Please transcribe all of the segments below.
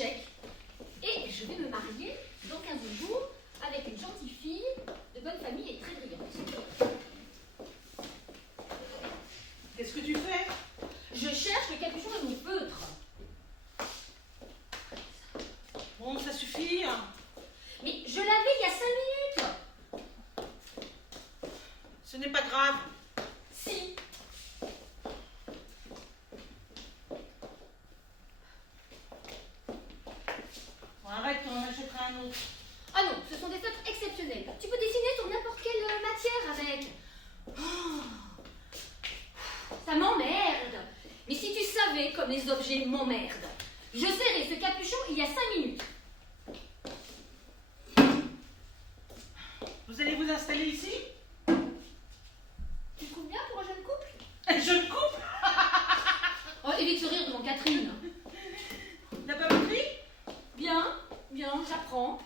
chèque et je vais me marier dans 15 jours avec une gentille fille de bonne famille et très brillante. Qu'est-ce que tu fais? Je cherche le capuchon de mon feutre. Bon, ça suffit. Mais je l'avais il y a 5 minutes. Ce n'est pas grave. Si. Bon, arrête, on en achètera un autre. Ah non, ce sont des feutres exceptionnels. Tu peux dessiner sur n'importe quelle matière avec. Oh, ça m'emmerde. Mais si tu savais comme les objets m'emmerdent. Je serrais ce capuchon il y a 5 minutes. Vous allez vous installer ici? Tu trouves bien pour un jeune couple? Je coupe. Oh, évite de rire devant Catherine. T'as pas compris? Bien, bien, j'apprends.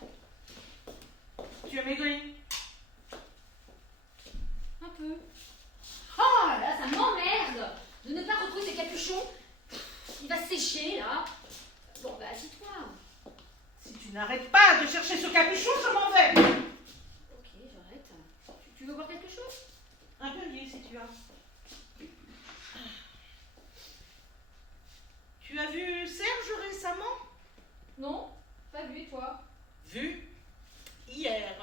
Tu as maigri? Un peu. Oh là, ça m'emmerde de ne pas retrouver ce capuchon. Il va sécher, là. Bon, bah, assis-toi. Si tu n'arrêtes pas de chercher ce capuchon, je m'en vais. Ok, j'arrête. Tu veux boire quelque chose? Un peu lié, si tu as. Tu as vu Serge récemment? Non, pas vu, et toi? Vu? Hier.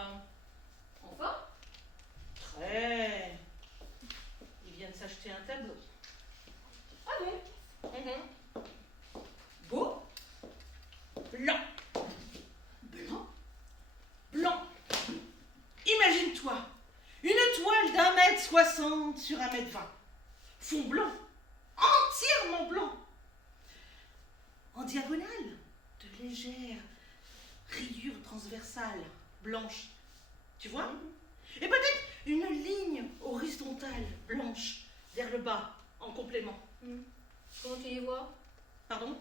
Enfin? Très. Ils viennent s'acheter un tableau. Ah bon? Beau? Blanc. Blanc? Blanc. Imagine-toi, une toile d'1,60 m sur 1,20 m. Fond blanc. Entièrement blanc. En diagonale, de légères rayures transversales blanches. Tu vois? Et peut-être une ligne horizontale blanche vers le bas en complément. Comment tu les vois? Pardon?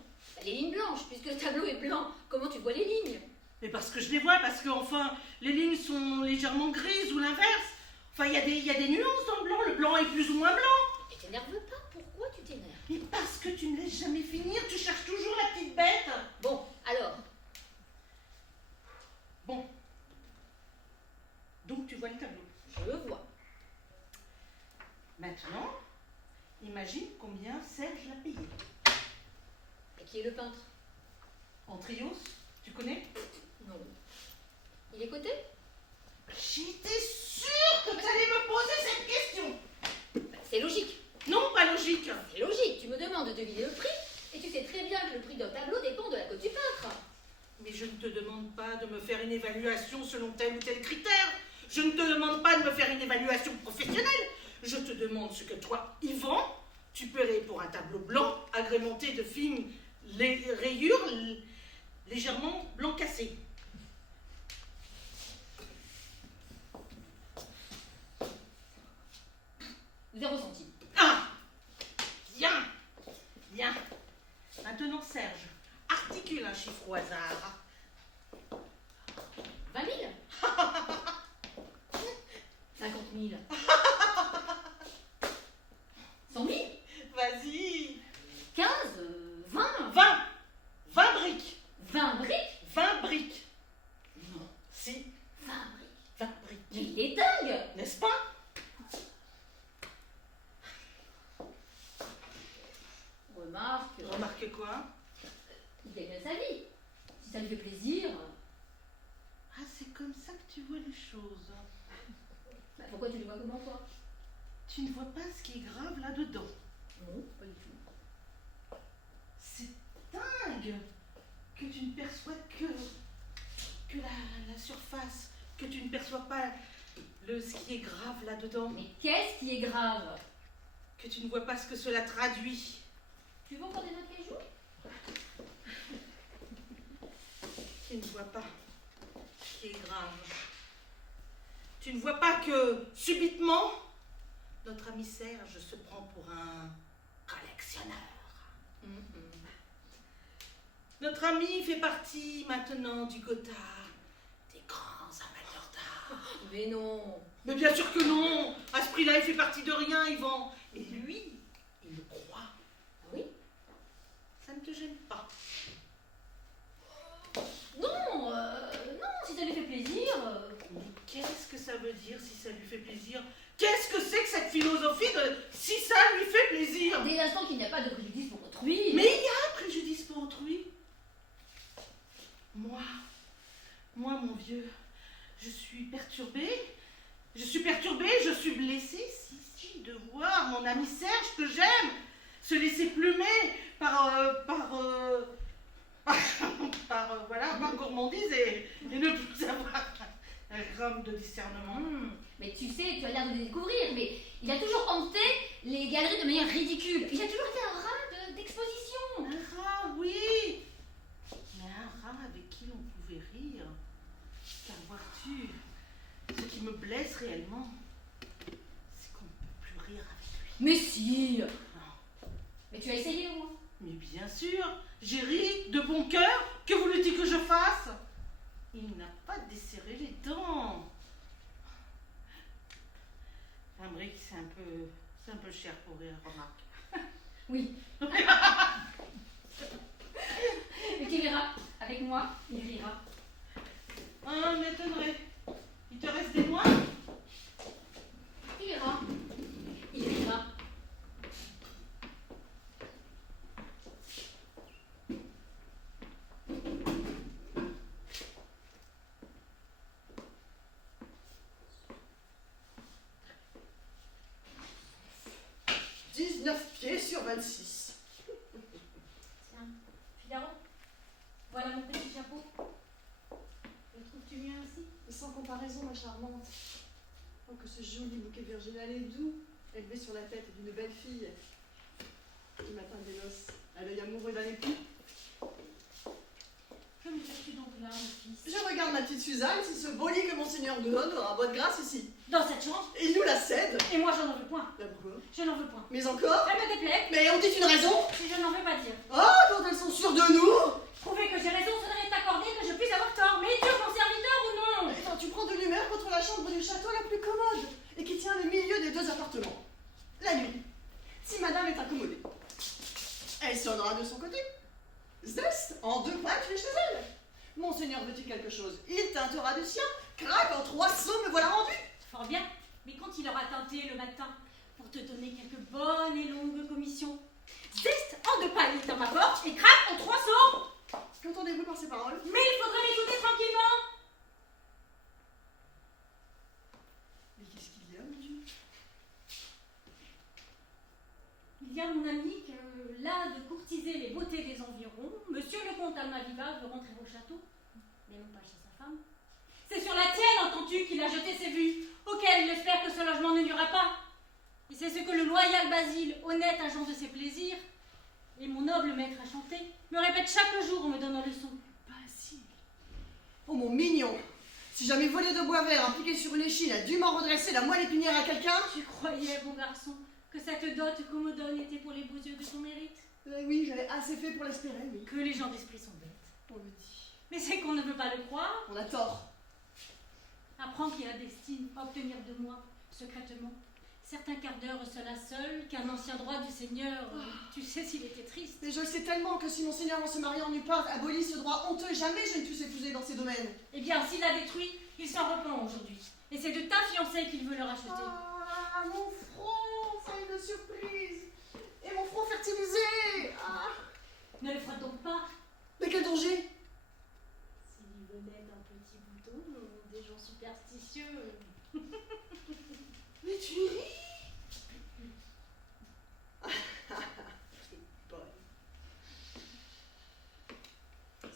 Les lignes blanches, puisque le tableau est blanc. Comment tu vois les lignes? Mais parce que je les vois, parce que enfin, les lignes sont légèrement grises ou l'inverse. Enfin, il y a des nuances dans le blanc est plus ou moins blanc. Tu t'énerves pas? Pourquoi tu t'énerves? Mais parce que tu ne laisses jamais finir, tu cherches toujours la petite bête. Bon, alors, Bon. Donc tu vois le tableau. je le vois. Maintenant, imagine combien Serge l'a payé. Et qui est le peintre? Antrios, tu connais? Non. Il est coté? J'étais sûre que tu allais me poser cette question. Bah, c'est logique. Non, pas logique. C'est logique. Tu me demandes de deviner le prix, et tu sais très bien que le prix d'un tableau dépend de la cote du peintre. Mais je ne te demande pas de me faire une évaluation selon tel ou tel critère. Je ne te demande pas de me faire une évaluation professionnelle. Je te demande ce que toi, Yvan, tu paierais pour un tableau blanc agrémenté de fines rayures légèrement blanc cassé. Zéro centime. Ah! Bien! Bien. Maintenant, Serge, articule un chiffre au hasard. 20 000? 50 000? 100 000? Vas-y. 15? 20? 20. 20 briques. 20 briques? 20 briques. Non. Si. 20 briques? 20 briques. Mais il est dingue! N'est-ce pas? Remarque, Remarque quoi? il gagne bien sa vie. Si ça lui fait plaisir, Ah, c'est comme ça que tu vois les choses. bah pourquoi tu le vois comment toi? Tu ne vois pas ce qui est grave là-dedans. Non, pas du tout. C'est dingue que tu ne perçois que la surface, que tu ne perçois pas ce qui est grave là-dedans, Mais qu'est-ce qui est grave? que tu ne vois pas ce que cela traduit. Tu veux encore des notes cajou? Tu ne vois pas ce qui est grave. Tu ne vois pas que, subitement, notre ami Serge se prend pour un collectionneur. Notre ami fait partie maintenant du Gotha des grands amateurs d'art. Mais non. Mais bien sûr que non. À ce prix-là, il fait partie de rien, Yvan. Et lui, il le croit. Ah oui? Ça ne te gêne pas. que ça veut dire si ça lui fait plaisir? Qu'est-ce que c'est que cette philosophie de si ça lui fait plaisir? Dès l'instant qu'il n'y a pas de préjudice pour autrui. Mais il y a un préjudice pour autrui. Moi, mon vieux, je suis perturbée, je suis blessée, si, de voir mon ami Serge que j'aime se laisser plumer par gourmandise et ne plus avoir un gramme de discernement. Mais tu sais, tu as l'air de le découvrir, mais il a toujours hanté les galeries de manière ridicule. Il a toujours été un rat d'exposition. Un rat, oui, mais un rat avec qui on pouvait rire. Car vois-tu, ce qui me blesse réellement, c'est qu'on ne peut plus rire avec lui. Mais si. Non. Mais tu as essayé au moins. Mais bien sûr, j'ai ri de bon cœur. Que voulais-tu que je fasse? Il n'a pas desserré les dents. Un brick, c'est un peu cher pour rire, remarque. Oui. Mais tu verras, avec moi, il rira. Ah, m'étonnerait. Il te reste des noix? Tu verras, il rira. Sur 26. Tiens, Figaro, voilà mon petit chapeau. Le trouves-tu mieux ainsi? Sans comparaison, ma charmante. Oh, que ce joli bouquet virginal est doux, élevé sur la tête d'une belle fille. Du matin des noces, à l'œil amoureux d'un époux. Que me fais-tu donc là, mon fils? Je regarde ma petite Suzanne, si ce beau lit que Monseigneur nous donne aura bonne grâce ici. Dans cette chambre? Et il nous la cède. Et moi, je n'en veux point. Pourquoi? Je n'en veux point. Mais encore? Elle me déplaît. Mais on dit une raison? Si je n'en veux pas dire. Oh, quand elles sont sûres de nous! Prouver que j'ai raison, faudrait t'accorder que je puisse avoir tort. Mais tu es mon serviteur ou non? Attends, tu prends de l'humeur contre la chambre du château la plus commode et qui tient le milieu des deux appartements. La nuit, si madame est incommodée, elle sonnera de son côté. Zeste, en deux pas, tu es chez elle. Monseigneur veut-il quelque chose? Il teintera du sien. Crac, en 3 sauts, me voilà rendu. Fort bien. Mais quand il aura teinté le matin pour te donner quelques bonnes et longues commissions, zeste, en deux pas, il est à ma porte et craque en 3 sauts. Qu'entendez-vous par ces paroles? Mais il faudrait m'écouter tranquillement. Mais qu'est-ce qu'il y a, mon Dieu? Il y a mon ami que, là de courtiser les beautés des environs, monsieur le comte Almaviva veut rentrer au château, mais non pas chez sa femme. C'est sur la tienne, entends-tu, qu'il a jeté ses vues, auquel il espère que ce logement ne durera pas. Et c'est ce que le loyal Basile, honnête agent de ses plaisirs, et mon noble maître à chanter, me répète chaque jour en me donnant leçon. Basile. Oh, mon mignon. Si jamais volé de bois vert impliqué sur une échine a dûment redresser la moelle épinière à quelqu'un... Tu croyais, bon garçon, que cette dot qu'on me donne était pour les beaux yeux de ton mérite? Oui, j'avais assez fait pour l'espérer, oui. Que les gens d'esprit sont bêtes. On le dit. Mais c'est qu'on ne veut pas le croire. On a tort. Apprends qu'il a destine à obtenir de moi, secrètement, certains quarts d'heure cela seul, qu'un ancien droit du Seigneur, tu sais s'il était triste. Mais je le sais tellement que si Monseigneur en se mariant n'eût pas aboli ce droit honteux, jamais je ne puisse épouser dans ces domaines. Eh bien, s'il l'a détruit, il s'en repent aujourd'hui. Et c'est de ta fiancée qu'il veut le racheter. Ah, mon front, c'est une surprise. Et mon front fertilisé. Ah. Ne le frotte donc pas. Mais quel danger? S'il venait d'un petit bouton, des gens superstitieux. Mais tu ris. Quelle bonne.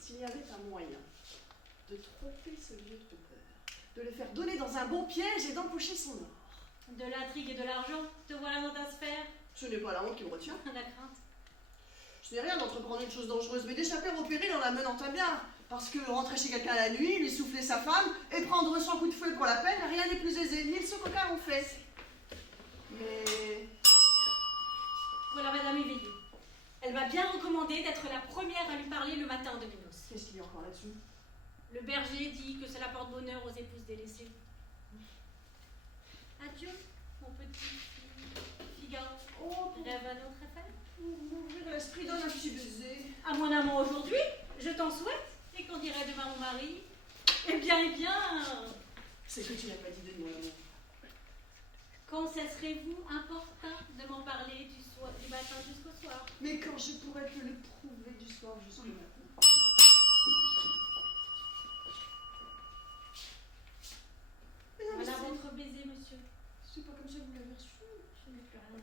S'il y avait un moyen de tromper ce vieux trompeur, de le faire donner dans un bon piège et d'empocher son or. De l'intrigue et de l'argent, te voilà dans ta sphère. Ce n'est pas la honte qui me retient. La crainte. Ce n'est rien d'entreprendre une chose dangereuse, mais d'échapper au péril en la menant à bien. Parce que rentrer chez quelqu'un la nuit, lui souffler sa femme et prendre 100 coups de fouet pour la peine, rien n'est plus aisé. 1000 ce coquins ont fait. Mais... Voilà Madame éveillée. Elle m'a bien recommandé d'être la première à lui parler le matin de mes noces. Qu'est-ce qu'il y a encore là-dessus? Le berger dit que cela porte bonheur aux épouses délaissées. Adieu, mon petit Figaro. Oh, Rêve à notre Eiffel. pour m'ouvrir l'esprit, donne un petit baiser. À mon amant aujourd'hui, je t'en souhaite. Et qu'en dirait demain mon mari? Eh bien, C'est que tu n'as pas dit de mon amour. Considérez-vous important de m'en parler du matin jusqu'au soir? Mais quand je pourrais te le prouver du soir jusqu'au matin. Mais non, mais Voilà c'est- votre baiser, monsieur. c'est pas comme ça que vous l'avez reçu. Je n'ai plus rien.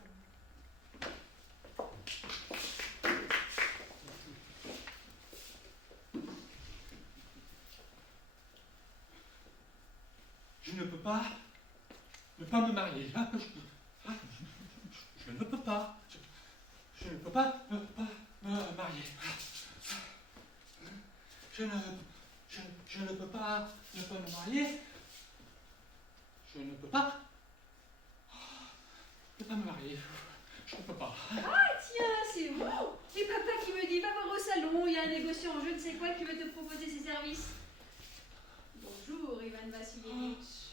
Je ne peux pas ne pas me marier. Je ne peux pas. Je ne peux pas me marier. Je ne peux pas ne pas me marier. Je ne peux pas ne pas me marier. Je ne peux pas. Tiens, c'est vous! Et papa qui me dit, va voir au salon, il y a un négociant, je ne sais quoi, qui veut te proposer ses services. Bonjour, Ivan Vassilievitch.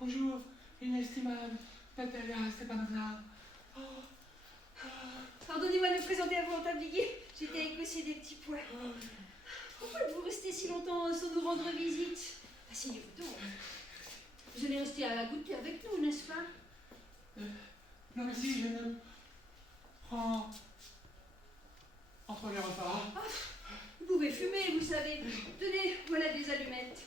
Bonjour, inestimable Natalia Stepanovna. Pardonnez-moi de me présenter à vous en tablier. J'étais écossé des petits pois. Pourquoi êtes-vous resté si longtemps sans nous rendre visite? Asseyez-vous donc. Vous allez rester à goûter avec nous, n'est-ce pas? Non, merci, je ne prends entre les repas. Vous pouvez fumer, vous savez. Tenez, voilà des allumettes.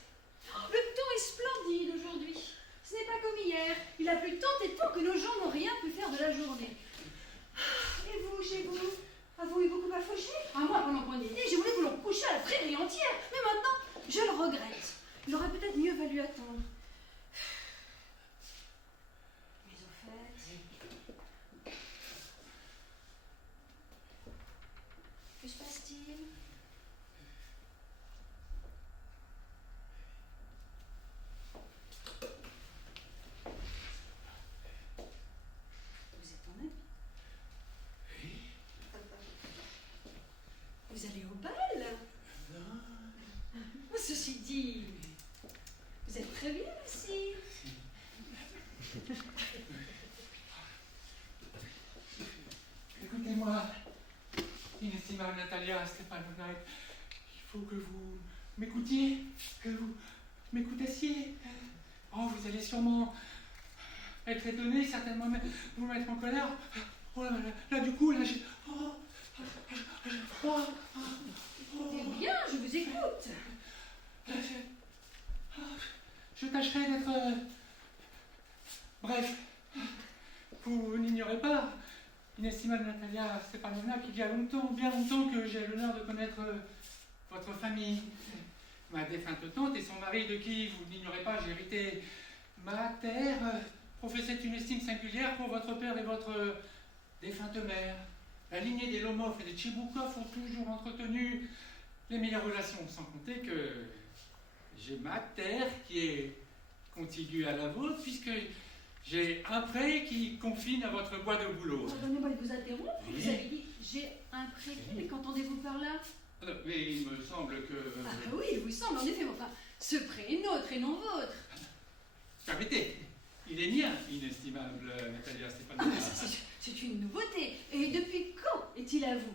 Le temps est splendide aujourd'hui. Ce n'est pas comme hier. Il a plu tant et tant que nos gens n'ont rien pu faire de la journée. Et vous, chez vous, avez-vous eu beaucoup à faucher? Moi, pendant qu'on y était, j'ai voulu que l'on couchât la prairie entière. Mais maintenant, je le regrette. Il aurait peut-être mieux valu attendre. Mais au fait... Que se passe-t-il? Vous êtes en habit? Oui. Vous allez au bal? Non. Ceci dit, vous êtes très bien aussi. Écoutez-moi, inestimable Natalia Stepanovna, il faut que vous m'écoutiez, que vous m'écoutassiez. Oh, vous allez sûrement être étonné, certainement même vous mettre en colère. Oh là, du coup, là, j'ai froid. Eh bien, je vous écoute. Je tâcherai d'être... Bref, vous n'ignorez pas, inestimable Natalia Stepanovna, qu'il y a longtemps, bien longtemps, que j'ai l'honneur de connaître votre famille. Ma défunte tante et son mari, de qui, vous n'ignorez pas, j'ai hérité ma terre, professaient une estime singulière pour votre père et votre défunte mère. La lignée des Lomov et des Tchiboukov ont toujours entretenu les meilleures relations, sans compter que j'ai ma terre qui est contiguë à la vôtre, puisque j'ai un pré qui confine à votre bois de bouleau. Pardonnez-moi de vous interrompre. Oui. Vous avez dit j'ai un pré. Mais qu'entendez-vous par là? Mais il me semble que... Ah oui, il vous semble en effet. Mais enfin, ce pré est nôtre et non vôtre. Permettez, il est mien, inestimable Natalia Ah, Stepanovna. mais ça, c'est une nouveauté. Et depuis quand est-il à vous?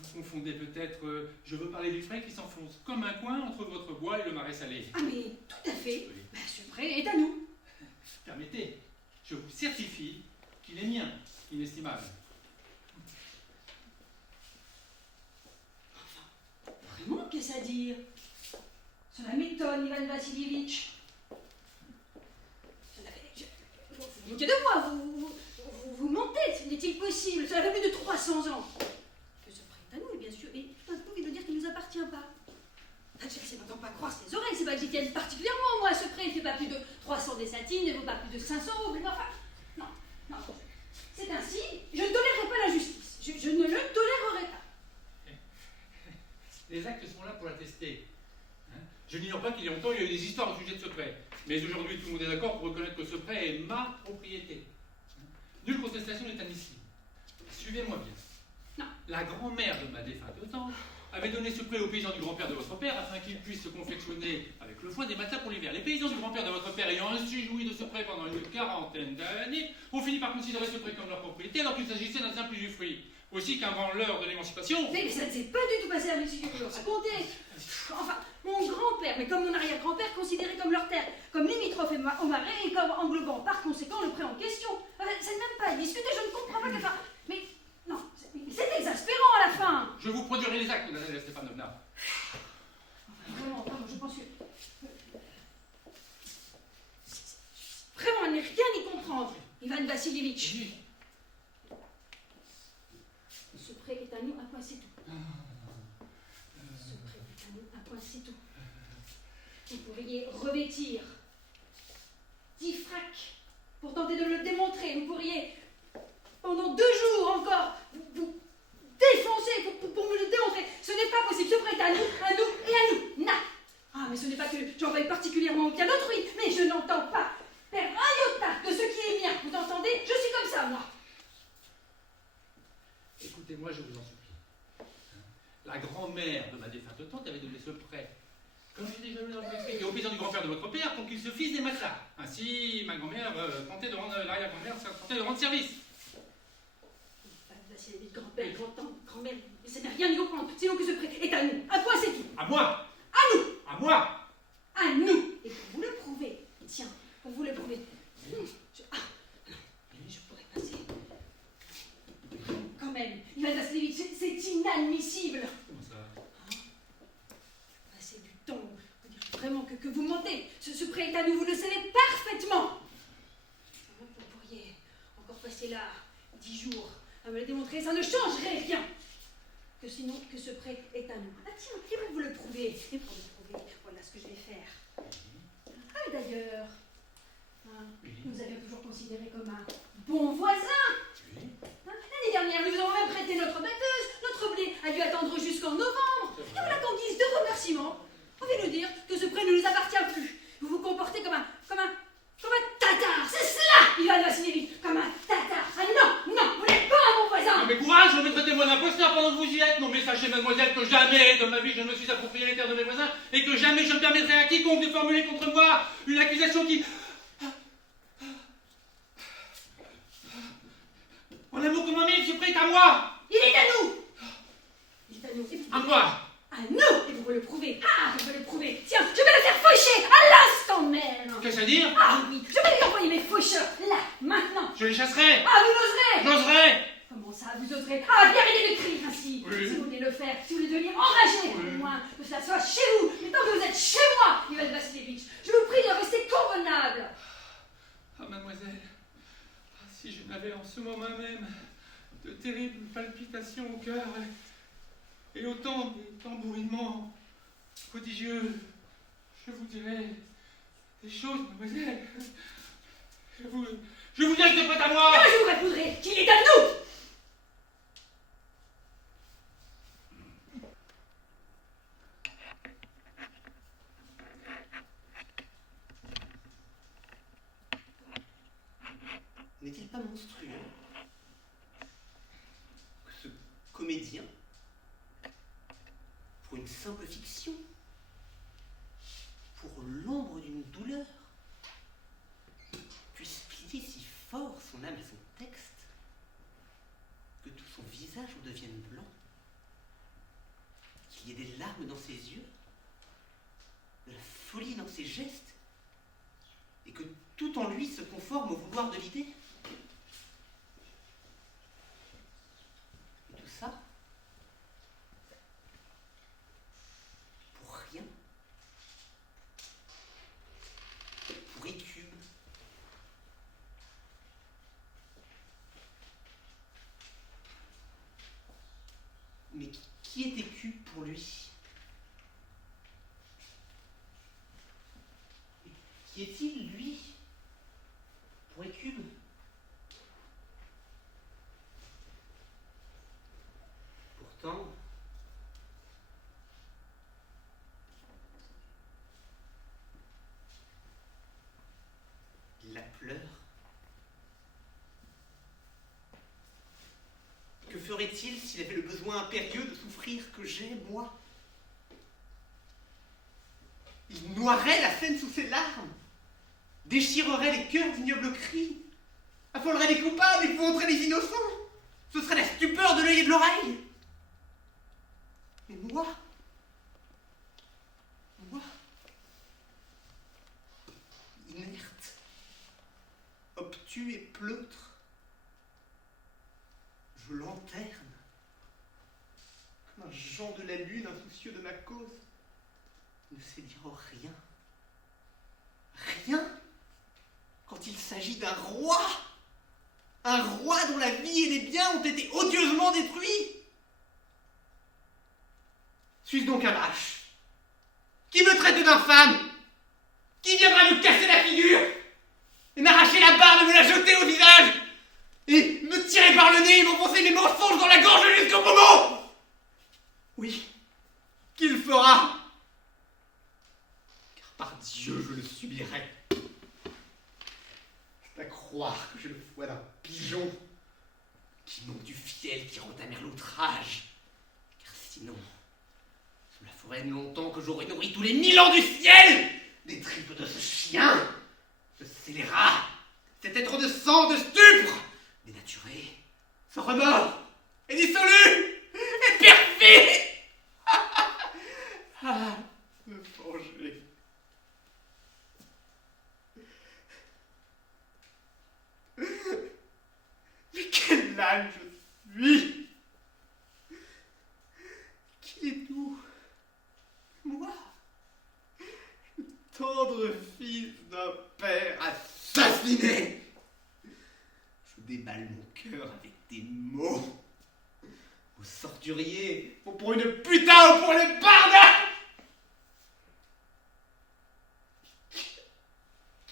Vous confondez peut-être... je veux parler du pré qui s'enfonce comme un coin entre votre bois et le marais salé. Ah mais tout à fait. Oui. Ben, ce pré est à nous. Permettez, je vous certifie qu'il est mien, inestimable. Vraiment, qu'est-ce à dire? Cela m'étonne, Ivan Vassilievitch. Vous vous moquez de moi, vous mentez, n'est-il possible? Cela fait plus de 300 ans. Que ce prêt est à nous, bien sûr, et tout d'un coup, il veut dire qu'il ne nous appartient pas. Ah, je ne sais maintenant pas croire ses oreilles, c'est pas que j'y tienne particulièrement, moi, ce prêt, il ne fait pas plus de 300 dessatines, ne vaut pas plus de 500 roubles, mais enfin, non, non, c'est ainsi, je ne tolérerai pas l'injustice, je ne le tolérerai pas. Les actes sont là pour l'attester. Hein? Je n'ignore pas qu'il y a longtemps, il y a eu des histoires au sujet de ce prêt. Mais aujourd'hui, tout le monde est d'accord pour reconnaître que ce prêt est ma propriété. Hein? Nulle contestation n'est admissible. Suivez-moi bien. Non. La grand-mère de ma défunte tante avait donné ce prêt aux paysans du grand-père de votre père afin qu'ils puissent se confectionner avec le foin des matelas pour l'hiver. Les paysans du grand-père de votre père ayant ainsi joui de ce prêt pendant une quarantaine d'années ont fini par considérer ce prêt comme leur propriété alors qu'il s'agissait d'un simple usufruit. aussi qu'un branleur de l'émancipation. Mais ça ne s'est pas du tout passé à monsieur que vous leur racontez. Enfin, mon grand-père, mais comme mon arrière-grand-père, considéré comme leur terre, comme limitrophe au marais et comme englobant par conséquent le prêt en question. C'est même pas discuté, je ne comprends pas que... Enfin, mais non, c'est exaspérant à la fin. Je vous produirai les actes, Nathalie Stepanovna. Vraiment, je pense que... Vraiment, elle n'est rien y comprendre, Ivan Vassilievitch. Oui. Ce prêt est à nous, un point c'est tout. Ce prêt est à nous, un point c'est tout. Vous pourriez revêtir 10 fracs pour tenter de le démontrer. Vous pourriez, pendant 2 jours encore, vous défoncer pour me le démontrer. Ce n'est pas possible. Ce prêt est à nous et à nous. Na. Ah, mais ce n'est pas que j'en veuille particulièrement bien d'autrui, mais je n'entends pas perdre un iota de ce qui est mien. Vous entendez? Je suis comme ça, moi. Écoutez-moi, je vous en supplie. La grand-mère de ma défunte tante avait donné ce prêt, comme j'ai déjà vu dans le expliqué, au paysan du grand-père de votre père pour qu'il se fisse des matelas. Ainsi, ma grand-mère tentait de rendre, l'arrière-grand-mère tentait de rendre service. Vassilievitch, grand-père, grand-tante, grand-mère, ça n'a rien à comprendre. Sinon que ce prêt est à nous. Un point, c'est tout. À moi! À nous! À moi! À nous! Et pour vous le prouver, tiens, pour vous le prouver, je pourrais passer. Quand même, Ivan Vassilievitch, c'est inadmissible. Comment ça? C'est du temps. Vous dites vraiment que vous mentez. Ce prêt est à nous, vous le savez parfaitement. Vous pourriez encore passer là 10 jours à me le démontrer, ça ne changerait rien. Que sinon, que ce prêt est à nous. Ah tiens, et pour vous le prouver, voilà ce que je vais faire. Ah, et d'ailleurs, nous avions toujours considéré comme un bon voisin. L'année dernière, nous vous avons même prêté notre batteuse. Notre blé a dû attendre jusqu'en novembre. Et voilà qu'en guise de remerciement, on vient nous dire que ce prêt ne nous appartient plus. Vous vous comportez comme un tatar. C'est cela, Ivan Vassilievitch, comme un tatar. Ah non, vous n'êtes pas un bon voisin. Non mais courage, je me traitez-moi d'imposteur pendant que vous y êtes. Non mais sachez, mademoiselle, que jamais de ma vie je ne me suis approprié les terres de mes voisins et que jamais je ne permettrai à quiconque de formuler contre moi une accusation qui... En amour comme en mille, ce prêt est à moi. Il est à nous. Il est à nous. À moi. À nous. Et vous pouvez le prouver. Ah, vous pouvez le prouver. Tiens, je vais le faire faucher à l'instant même. Qu'est-ce à dire? Ah oui, je vais lui envoyer mes faucheurs, là, maintenant. Je les chasserai. Ah, vous l'oserez. J'oserai. Comment ça, vous oserez? Ah, bien arrêtez de crier ainsi. Oui. Si vous voulez le faire, si vous voulez devenir enragé, au moins, que cela soit chez vous. Mais tant que vous êtes chez moi, Ivan Vassilievitch, je vous prie de rester convenable. Ah, mademoiselle, si je n'avais en ce moment même de terribles palpitations au cœur et autant de tambourinnements prodigieux, je vous dirais des choses, mademoiselle. Je vous dirais que c'est prêt à moi. Et moi, je vous répondrai qu'il est à nous. N'est-il pas monstrueux que ce comédien, pour une simple fiction, pour l'ombre d'une douleur, puisse plier si fort son âme et son texte, que tout son visage en devienne blanc, qu'il y ait des larmes dans ses yeux, de la folie dans ses gestes, et que tout en lui se conforme au vouloir de l'idée. Et tout ça pour rien, pour Écube. Mais qui est Écube pour lui? Qui est-il, lui, pour Écube? Pourtant, il la pleure. Que ferait-il s'il avait le besoin impérieux de souffrir que j'ai, moi? Il noierait la scène sous ses larmes, déchirerait les cœurs d'ignobles cris, affolerait les coupables et épouvanterait les innocents. Ce serait la stupeur de l'œil l'œil et de l'oreille. Mais moi, inerte, obtus et pleutre, je lanterne, comme un Jean de la Lune insoucieux de ma cause, ne sait dire rien. Rien quand il s'agit d'un roi. Un roi dont la vie et les biens ont été odieusement détruits. Suis-je donc un lâche qui me traite d'infâme, qui viendra me casser la figure et m'arracher la barbe et me la jeter au visage et me tirer par le nez et m'enfoncer mes mensonges dans la gorge jusqu'au poumon? Oui, qu'il le fera, car par Dieu je le subirai. C'est à croire que j'ai le foie d'un pigeon qui manque du fiel qui rend amer l'outrage, car sinon, sous la forêt longtemps que j'aurais nourri tous les 1000 ans du ciel des tripes de ce chien, ce scélérat, cet être de sang, de stupre, dénaturé, sans remords, et dissolu, et perfide. Ah, me venger. Mais quel âne je suis! Qui êtes-vous? Moi, le tendre fils d'un père assassiné! Je déballe mon cœur avec des mots. Vous sorturiez pour une putain ou pour une barde!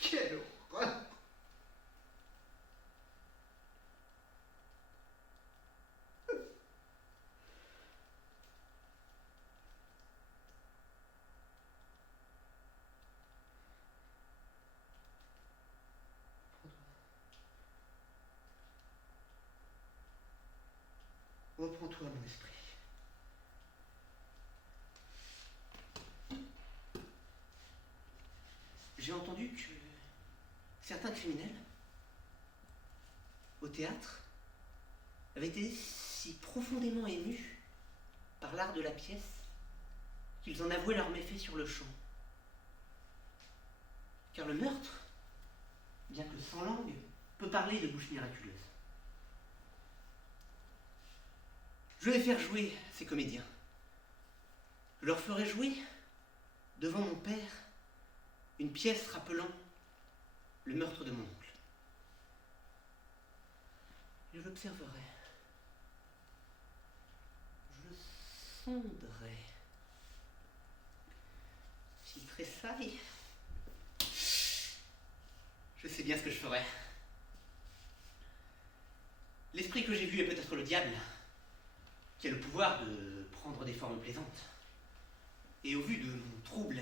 Quelle horreur! Reprends-toi, mon esprit. J'ai entendu que certains criminels, au théâtre, avaient été si profondément émus par l'art de la pièce qu'ils en avouaient leurs méfaits sur le champ. Car le meurtre, bien que sans langue, peut parler de bouche miraculeuse. Je vais faire jouer ces comédiens. Je leur ferai jouer, devant mon père, une pièce rappelant le meurtre de mon oncle. Et je l'observerai. Je le sonderai. S'il tressaille, je sais bien ce que je ferai. L'esprit que j'ai vu est peut-être le diable, qui a le pouvoir de prendre des formes plaisantes. Et au vu de mon trouble,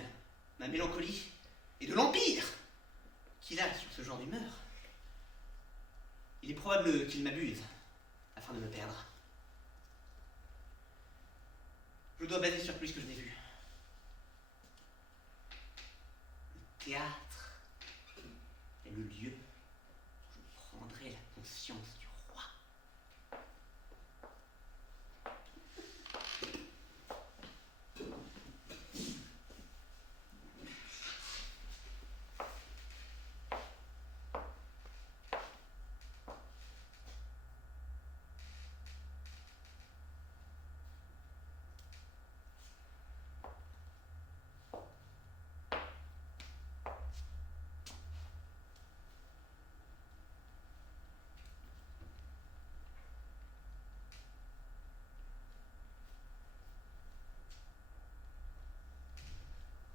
ma mélancolie, et de l'empire qu'il a sur ce genre d'humeur, il est probable qu'il m'abuse afin de me perdre. Je dois baser sur plus que je n'ai vu. Le théâtre est le lieu où je prendrai la conscience du roi.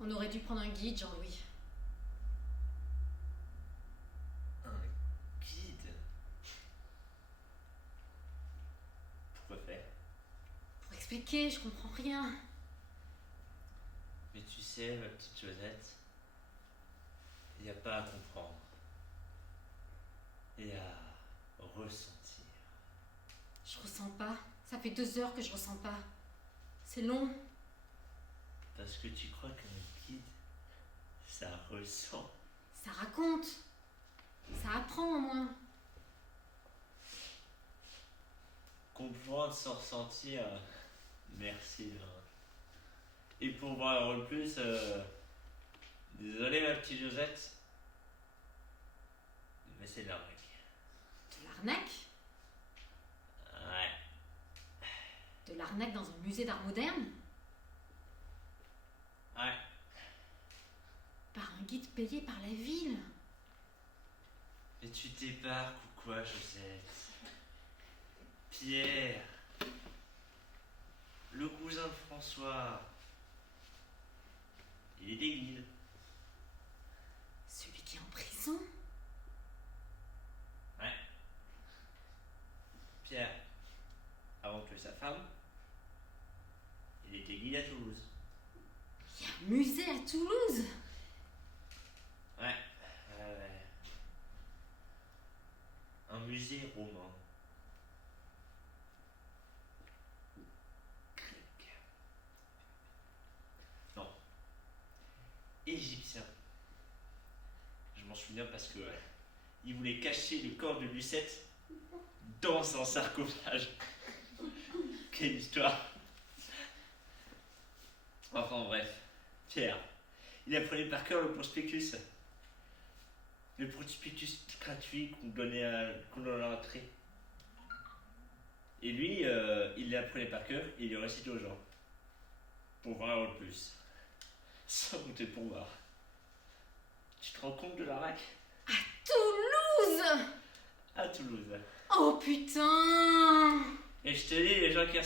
On aurait dû prendre un guide, Jean-Louis. Un guide? Pourquoi faire? Pour expliquer, je comprends rien. Mais tu sais, ma petite Josette, il n'y a pas à comprendre. Il y a à ressentir. Je ressens pas. Ça fait 2 heures que je ressens pas. C'est long. Parce que tu crois qu'un guide, ça ressent. Ça raconte. Ça apprend au moins. comprendre sans ressentir. Merci. Hein. Et pour voir un rôle plus, désolé ma petite Josette, mais c'est de l'arnaque. De l'arnaque? Ouais. De l'arnaque dans un musée d'art moderne? Ouais. Par un guide payé par la ville? Et tu t'éparques ou quoi, Josette? Pierre, le cousin de François, il est des guides. Celui qui est en prison? Ouais. Pierre, avant de tuer sa femme, il était guide à Toulouse. Il y a un musée à Toulouse? Ouais. Un musée romain. Non. Égyptien. Je m'en souviens parce que il voulait cacher le corps de Lucette dans un sarcophage. Quelle histoire. Enfin bref. Pierre, il apprenait par cœur le prospectus. Le prospectus gratuit qu'on donnait à l'entrée. Et lui, il l'apprenait par cœur et il le récitait aux gens. Pour voir un rôle plus. Sans compter pour voir. Tu te rends compte de l'arnaque? Toulouse! À Toulouse. Oh putain! Et je te dis, les gens qui ne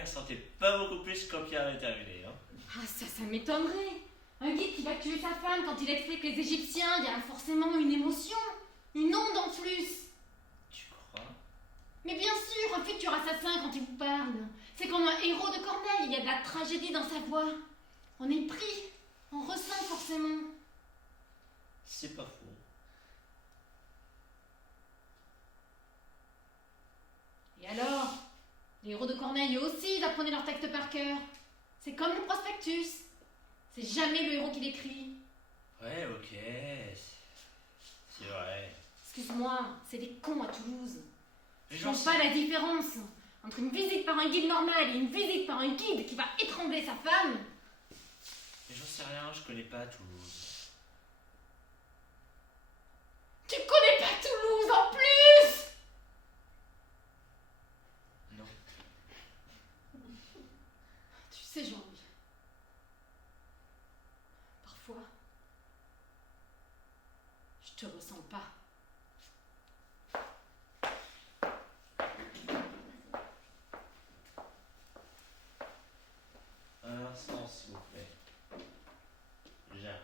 ressentaient pas beaucoup plus quand Pierre avait terminé. Hein. Ah ça m'étonnerait. Un guide qui va tuer sa femme quand il explique les Égyptiens, il y a forcément une émotion. Une onde en plus. Tu crois? Mais bien sûr, un futur assassin quand il vous parle. C'est comme un héros de Corneille, il y a de la tragédie dans sa voix. On est pris, on ressent forcément. C'est pas faux. Et alors? Les héros de Corneille eux aussi, ils apprenaient leur texte par cœur. C'est comme le prospectus. C'est jamais le héros qui l'écrit. Ouais, ok. C'est vrai. Excuse-moi, c'est des cons à Toulouse. Les Je gens vois pas la différence entre une visite par un guide normal et une visite par un guide qui va étrangler sa femme. Mais j'en sais rien, je connais pas Toulouse. Tu connais pas Toulouse en plus! Non. Tu sais, Jean-Louis, parfois, je te ressens pas. Un instant, s'il vous plaît. J'arrive.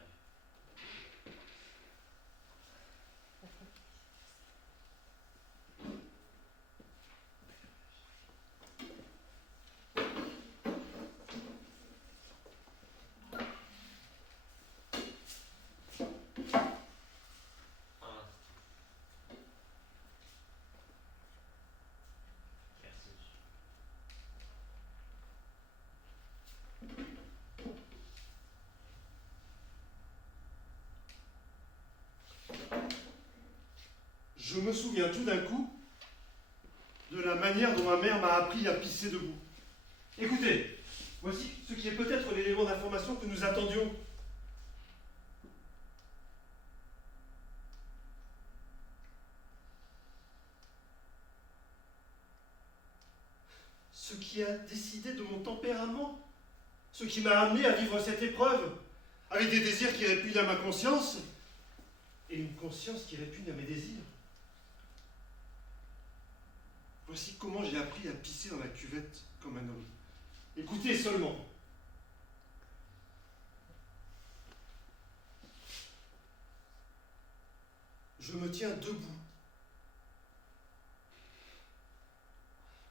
Un instant. Merci. Je me souviens tout d'un coup de la manière dont ma mère m'a appris à pisser debout. Écoutez, voici ce qui est peut-être l'élément d'information que nous attendions. Ce qui a décidé de mon tempérament, ce qui m'a amené à vivre cette épreuve, avec des désirs qui répugnent à ma conscience, et une conscience qui répugne à mes désirs. Voici comment j'ai appris à pisser dans la cuvette comme un homme. Écoutez seulement. Je me tiens debout,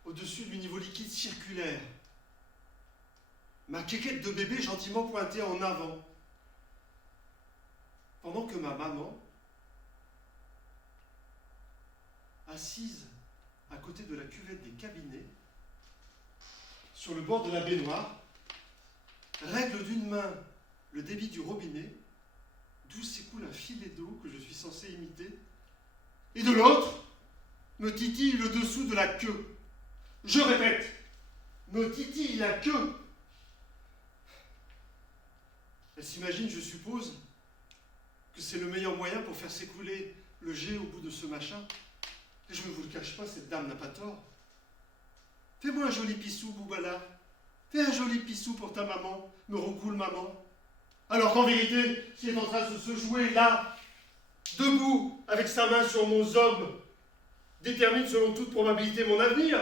au-dessus du niveau liquide circulaire, ma quéquette de bébé gentiment pointée en avant, pendant que ma maman, assise à côté de la cuvette des cabinets, sur le bord de la baignoire, règle d'une main le débit du robinet, d'où s'écoule un filet d'eau que je suis censé imiter, et de l'autre, me titille le dessous de la queue, Je répète, me titille la queue. Elle s'imagine, je suppose, que c'est le meilleur moyen pour faire s'écouler le jet au bout de ce machin. Et je ne vous le cache pas, cette dame n'a pas tort. Fais-moi un joli pissou, Boubala. Fais un joli pissou pour ta maman, me recoule maman. Alors qu'en vérité, ce qui est en train de se jouer là, debout, avec sa main sur mon zob, détermine selon toute probabilité mon avenir.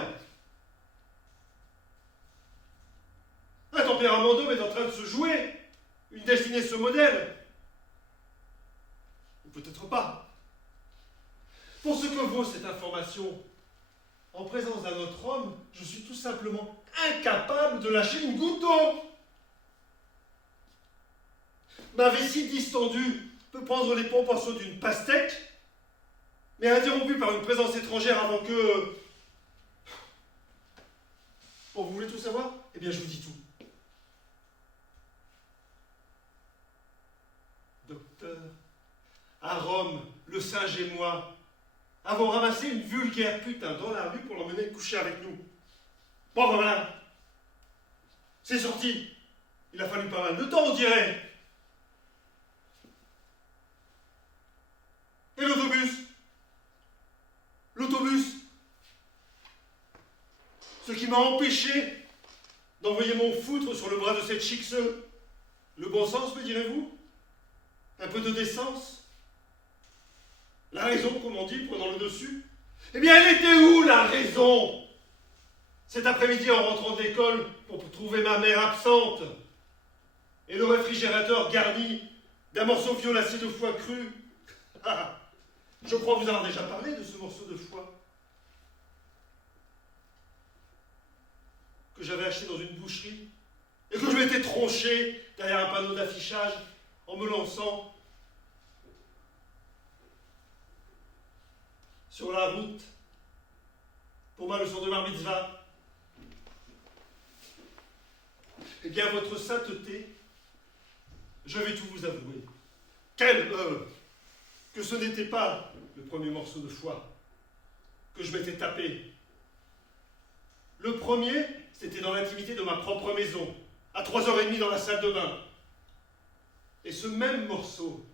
Un tempérament d'homme est en train de se jouer, une destinée se modèle. Ou peut-être pas. Pour ce que vaut cette information, en présence d'un autre homme, je suis tout simplement incapable de lâcher une goutte d'eau. Ma vessie distendue peut prendre les pompes en saut d'une pastèque, mais interrompue par une présence étrangère avant que... Bon, vous voulez tout savoir? Eh bien, je vous dis tout. Docteur, à Rome, le singe et moi avons ramassé une vulgaire putain dans la rue pour l'emmener coucher avec nous. Bon, ben voilà. C'est sorti. Il a fallu pas mal de temps, on dirait. Et l'autobus? L'autobus? Ce qui m'a empêché d'envoyer mon foutre sur le bras de cette chixeuse. Le bon sens, me direz-vous? Un peu de décence? La raison, comme on dit, prenant le dessus? Eh bien, elle était où, la raison? Cet après-midi, en rentrant de l'école, pour trouver ma mère absente, et le réfrigérateur garni d'un morceau violacé de foie cru. Je crois vous avoir déjà parlé de ce morceau de foie que j'avais acheté dans une boucherie et que je m'étais tronché derrière un panneau d'affichage en me lançant sur la route pour ma leçon de bar mitzvah. Eh bien, votre sainteté, je vais tout vous avouer. Que ce n'était pas le premier morceau de foie que je m'étais tapé. Le premier, c'était dans l'intimité de ma propre maison, à 3h30 dans la salle de bain. Et ce même morceau,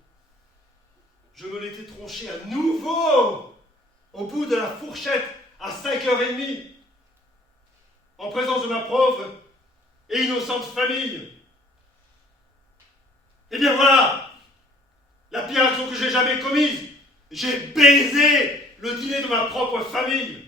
je me l'étais tronché à nouveau au bout de la fourchette à 5h30, en présence de ma pauvre et innocente famille. Eh bien voilà, la pire action que j'ai jamais commise. J'ai baisé le dîner de ma propre famille.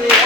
Merci.